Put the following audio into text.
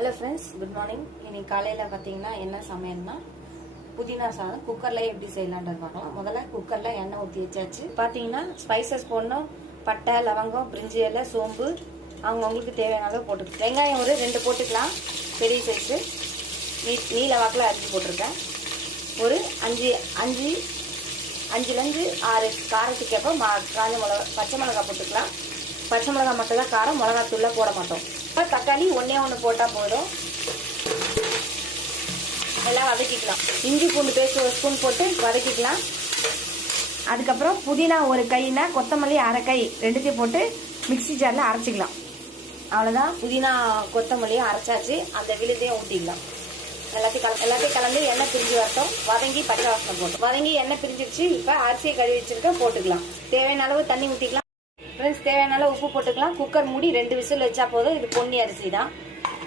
Hello friends, good morning. இன்னைக்கு காலையில் பார்த்தீங்கன்னா என்ன சமையல்னா புதினா சாதம் குக்கரில் எப்படி செய்யலான்றது பார்க்கலாம். முதல்ல குக்கரில் எண்ணெய் ஊற்றி வச்சாச்சு. பார்த்தீங்கன்னா ஸ்பைசஸ் போடணும். பட்டை, லவங்கம், பிரிஞ்சி இலை, சோம்பு அவங்கவுங்களுக்கு தேவையான அளவு போட்டுக்கலாம். வெங்காயம் ஒரு 2 போட்டுக்கலாம், பெரிய சைஸு நீல வாக்கில் அரிஞ்சு போட்டிருக்கேன். ஒரு 5 5லேருந்து 6 காரத்துக்கு ஏற்ப காஞ்ச மிளகா, பச்சை மிளகா போட்டுக்கலாம். பச்சை மிளகா மட்டும் தான் காரம், மிளகாத்தூள்ல போட மாட்டோம். தக்காளி ஒன்று போட்டால் போதும். எல்லாம் வதக்கிக்கலாம். இஞ்சி பூண்டு பேஸ்ட் 1 ஸ்பூன் போட்டு வதக்கிக்கலாம். அதுக்கப்புறம் புதினா 1 கைனா, கொத்தமல்லி 1/2 கை, 2த்தையும் போட்டு மிக்சி ஜாரில் அரைச்சிக்கலாம். அவ்வளோதான், புதினா கொத்தமல்லியும் அரைச்சாச்சு. அந்த விழுதையும் ஊற்றிக்கலாம். எல்லாத்தையும் கலந்து எண்ணெய் பிரிஞ்சு வரட்டும். வதங்கி பச்சை வாசனை போட்டோம். வதங்கி எண்ணெய் பிரிஞ்சிருச்சு. இப்போ அரிசியை கழுவி வச்சிருக்க போட்டுக்கலாம். தேவையான அளவு தண்ணி ஊற்றிக்கலாம். ஃப்ரெண்ட்ஸ், தேவையான அளவு உப்பு போட்டுக்கலாம். குக்கர் மூடி 2 விசில் வச்சா போதும். இது பொன்னி அரிசி தான்.